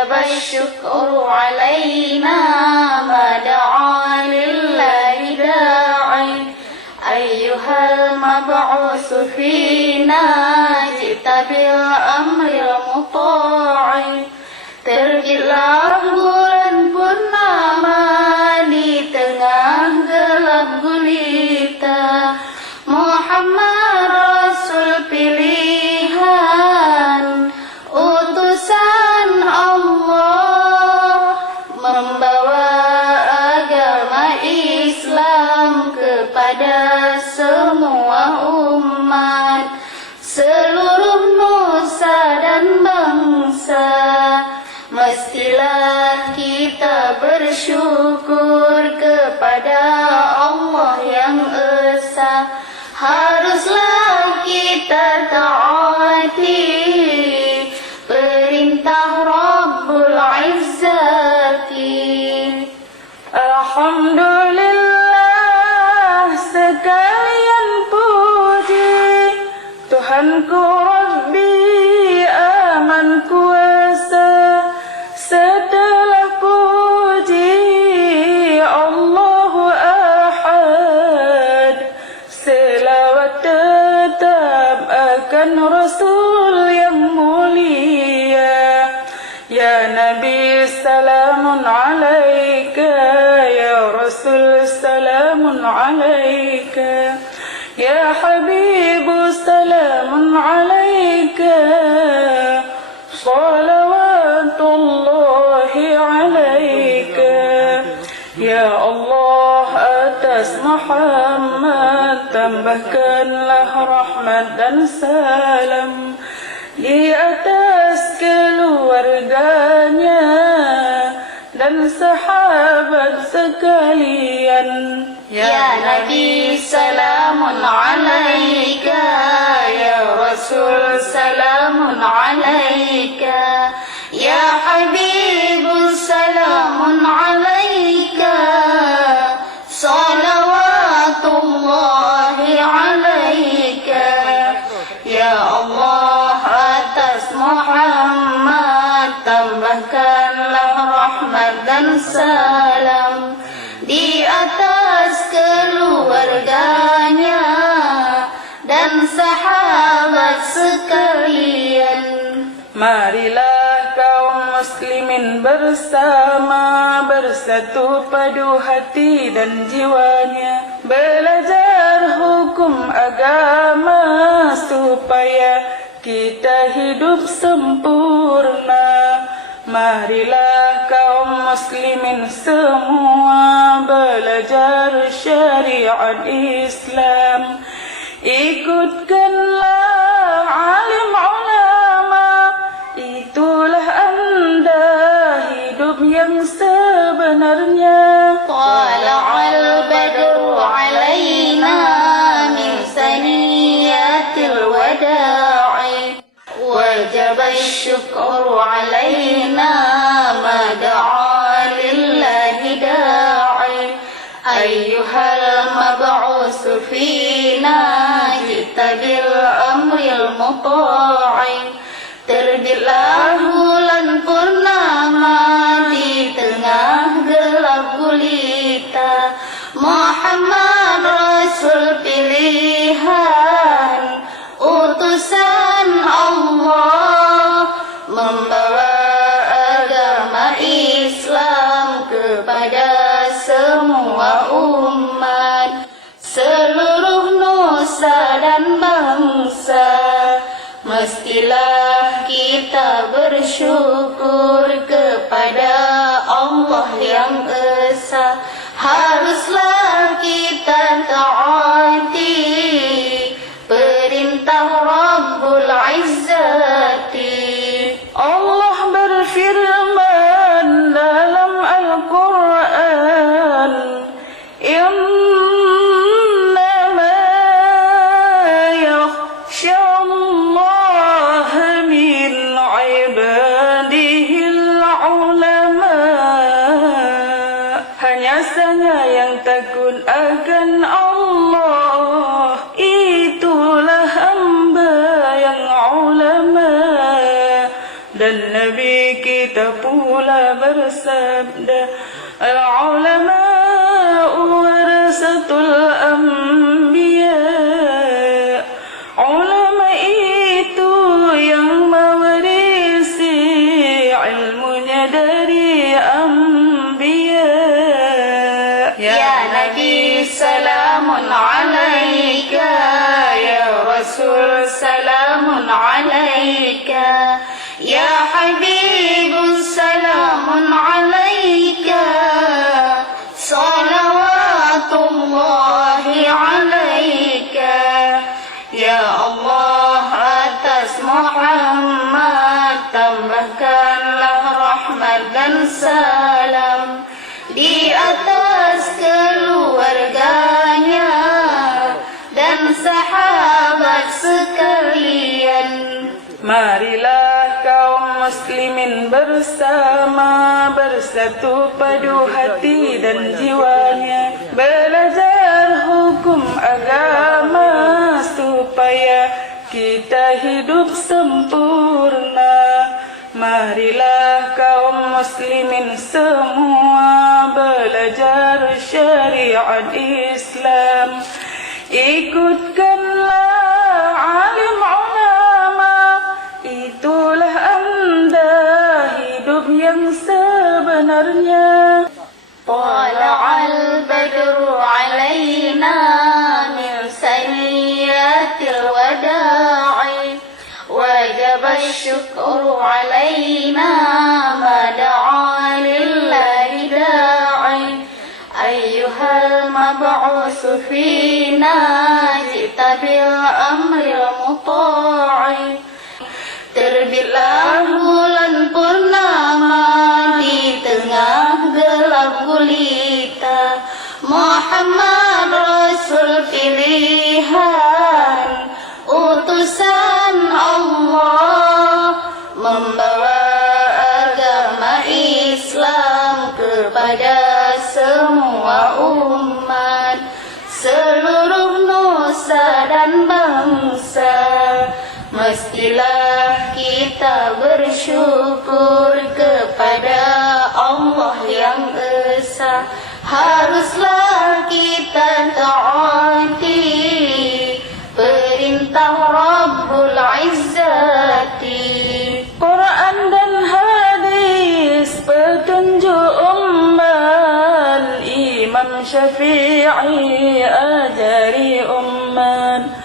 وجب الشكر علينا ما دعا لله داعي أيها المبعوث فينا جئت بالأمر المطاع Terbitlah bulan purnama di tengah gelap gulita Muhammad Rasul pilihan utusan Allah membawa agama Islam kepada semua umat seluruh nusa dan bangsa. Mestilah kita bersyukur kepada Allah yang Esa. Haruslah kita taati perintah Rabbul Izzati. Alhamdulillah sekalian puji Tuhanku Rabbi aman kuasa. Setelah puji Allahu Ahad, selawat tetap akan Rasul yang mulia. Ya Nabi salamun alaika, ya Rasul salamun alaika, ya Habibu salamun alaika. Salawatullahi alaika. Ya Allah, atas Muhammad tambahkanlah rahmat dan salam di atas keluarganya dan sahabat sekalian. Ya Nabi salamun alaika, ya Rasul salamun alaika, ya Habibu salamun alaika. Salawatullahi alaika. Ya Allah, atas Muhammad tambahkanlah rahmat dan salam di atas keluarganya dan sahabat sekalian. Marilah kaum muslimin bersama, bersatu padu hati dan jiwanya, belajar hukum agama supaya kita hidup sempurna. Marilah kaum muslimin semua belajar syariat Islam. Ikutkanlah alim ulama, itulah anda hidup yang sebenarnya. Tala'al badru alaina min saniyatil wada'i wajaba syukru alaina ma da'a lillahi da'i ayyuhal mab'usu fina jita bil amril muta'i. Terbitlah bulan purnama di tengah gelap gulita Muhammad Rasul pilihan utusan Allah membawa agama Islam kepada semua umat seluruh nusa dan bangsa. Mestilah kita bersyukur kepada Allah yang Esa. Haruslah kita taati perintah Rabbul Izzati. Allah berfirman dalam Al-Quran, Innama yakhshallaha min ibadihil ulama. Hanya saja yang takut akan Allah, itulah hamba yang ulama. Dan Nabi kita pula bersabda, al-ulama warasatul anbiya. Ulama itu yang mewarisi ilmunya dari anbiya. Ya Nabi salamun alaika, ya Rasul salamun alaika, ya Habib salamun alaika, salawatullahi alaika. Ya Allah, atas Muhammad tambahkanlah rahmat dan salam, di atas keluarganya dan sahabat sekalian. Marilah kaum muslimin bersama, bersatu padu hati dan jiwanya, belajar hukum agama supaya kita hidup sempurna. Marilah kaum muslimin semua belajar syariat Islam, ikutkanlah alim ulama, itulah anda hidup yang sebenarnya. Tala'al badru alaina min sayyatil wada'i, wajaba syukru alaina ma da'a lillahi da'i. Ayyuhal mab'usu fina jita bil amril muta'i. Terbitlah bulan purnama di tengah gelap gulita, Muhammad Rasul pilihan, utusan Allah, membawa agama Islam kepada semua umat, seluruh nusa dan bangsa. Mestilah kita bersyukur kepada Allah yang Esa, haruslah kita taati perintah Rabbul Izzati. Quran dan hadis petunjuk umat, Imam Syafi'i ajari umat,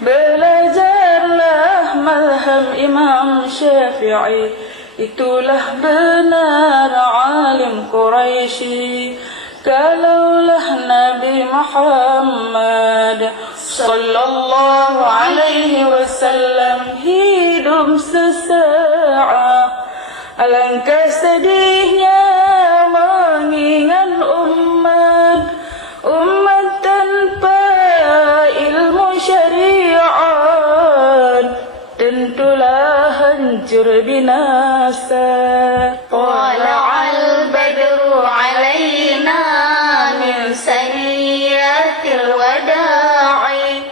belajarlah mazhab Imam Syafi'i, itulah benar alim Quraisy. Kalaulah Nabi Muhammad sallallahu alaihi wasallam hidup sesaat, alangkah sedihnya mengingat umat tanpa ilmu syariat, tentulah hancur binasa. Tala'al badru alaina min sayyatil wada'i,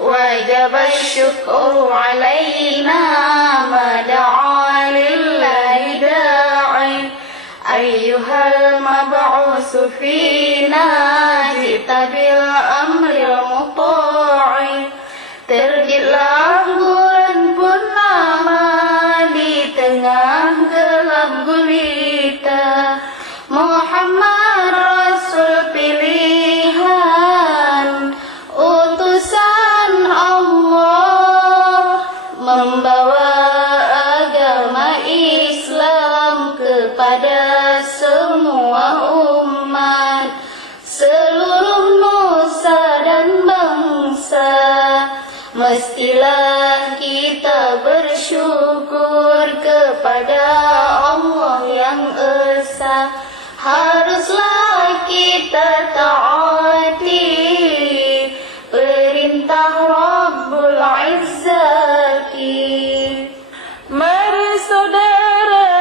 wajaba syukru alaina ma da'a lillahi da'i. Ayyuhal mab'usu fina jita bil amril muta'i. Terbitlah bulan purnama di tengah gelap gulita, Muhammad Rasul pilihan, utusan Allah, membawa agama Islam kepada semua umat, seluruh nusa dan bangsa. Mestilah kita bersyukur kepada Allah yang Esa, haruslah kita taati perintah Rabbul Izzati. Mari saudara,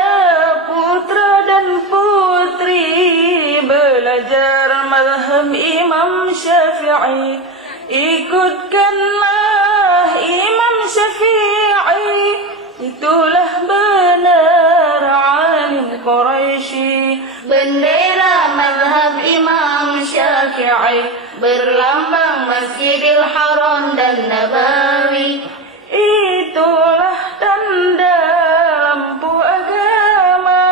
putra dan putri, belajar mazhab Imam Syafi'i, ikutkanlah Imam Syafi'i, itulah benar bendera mazhab Imam Syafi'i, berlambang Masjidil Haram dan Nabawi. Itulah tanda lampu agama,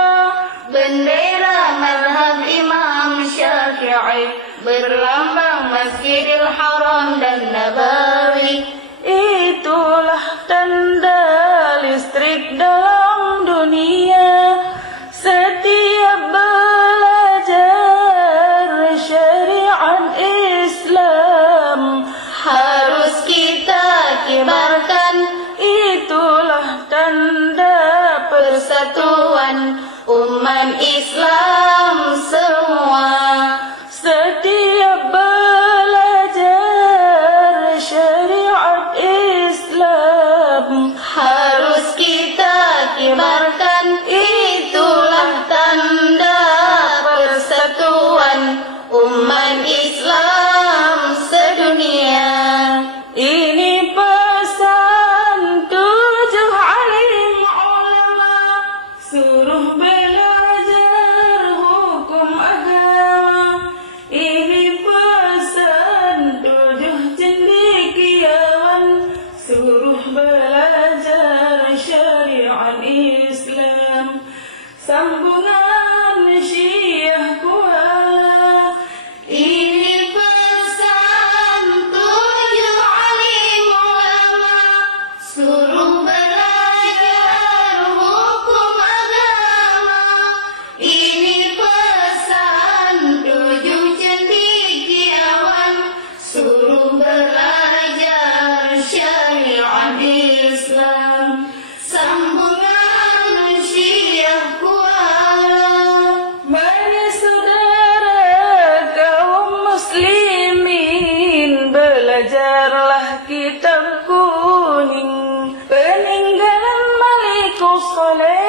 Bendera mazhab Imam Syafi'i, berlambang Masjidil Haram dan Nabawi. itulah tanda listrik dalam dunia. Setiap belajar syariat Islam Harus kita kibarkan, itulah tanda persatuan umat Islam semua. Setiap belajar syariat Islam Harus kita kibarkan, itulah tanda persatuan umat Islam sedunia. ini pesan 7 alim ulama, suruh belajar hukum agama. Ini pesan 7 cendekiawan, suruh belajar syariat Islam. Sambungan Syiah Kuala, Ini pesan 7 alim ulama, suruh belajar hukum agama. Ini pesan 7 cendekiawan, suruh belajar syariat Islam. Sambungan Syiah Kuala. mari saudara kaum muslimin, belajarlah kitab kuning, peninggalan Malikus Saleh.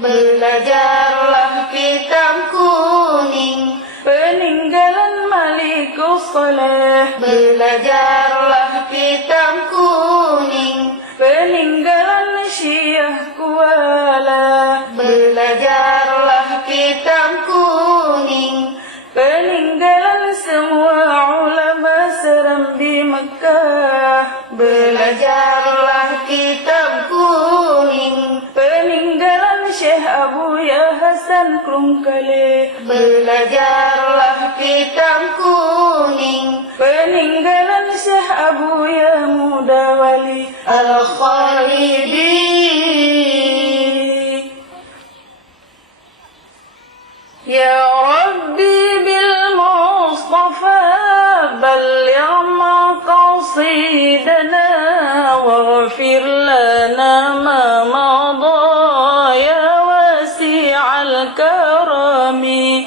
Belajarlah kitab kuning, Peninggalan Malikus Saleh. belajarlah kitab kuning, Peninggalan Syiah Kuala. belajarlah kitab kuning, Peninggalan semua ulama Serambi Mekah. belajarlah kitab kuning, Peninggalan Syekh Abu Ya Hasan Krungkale. belajarlah kitab kuning, Peninggalan Syekh Abu Ya Mudawali Al-Khalidi. Ya Rabbi bil Mustafa balligh maqasidana waghfir lana ma madha ya wasi'al karami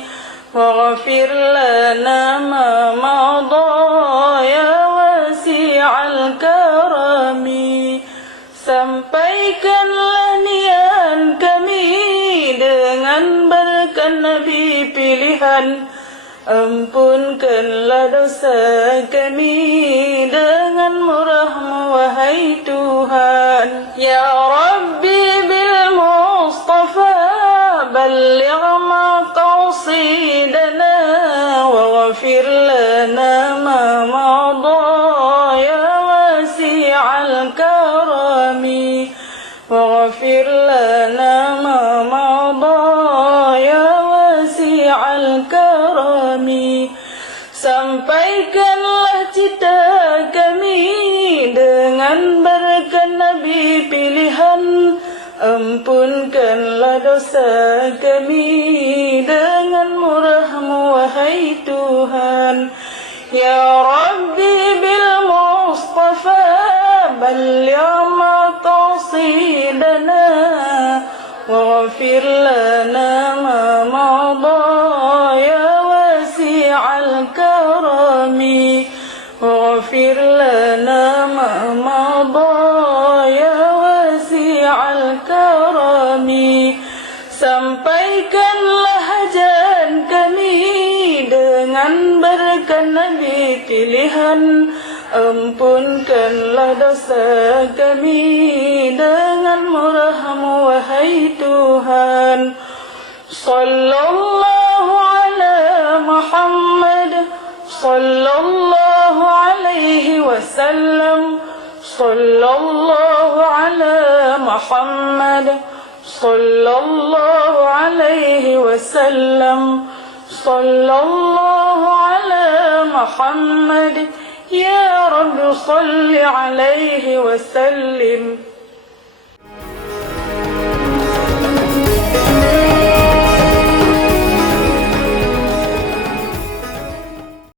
waghfir lana ma madha ya wasi'al karami. Sampaikanlah niat kami dengan berkat Nabi pilihan. Ampunkanlah dosa kami dengan murah-Mu wahai Tuhan. Ya Rabbi bil Mustafa balligh maqasidana waghfir lana ma madha ya wasi'al karami waghfir lana ma madha ya wasi'al karami. Sampaikanlah cita kami dengan berkat Nabi pilihan. Ampunkanlah dosa kami dengan murah-Mu wahai Tuhan. Ya Rabbi bil Mustafa balligh maqasidana waghfir lana ma madha ya wasi'al karami waghfir lana ma madha ya wasi'al karami. Sampaikanlah hajat kami dengan berkat Nabi pilihan. Ampunkanlah dosa kami dengan murah-Mu wahai Tuhan. صلى الله على محمد صلى الله عليه وسلم صلى الله على محمد صلى الله عليه وسلم صلى الله على محمد يا رب صل عليه وسلم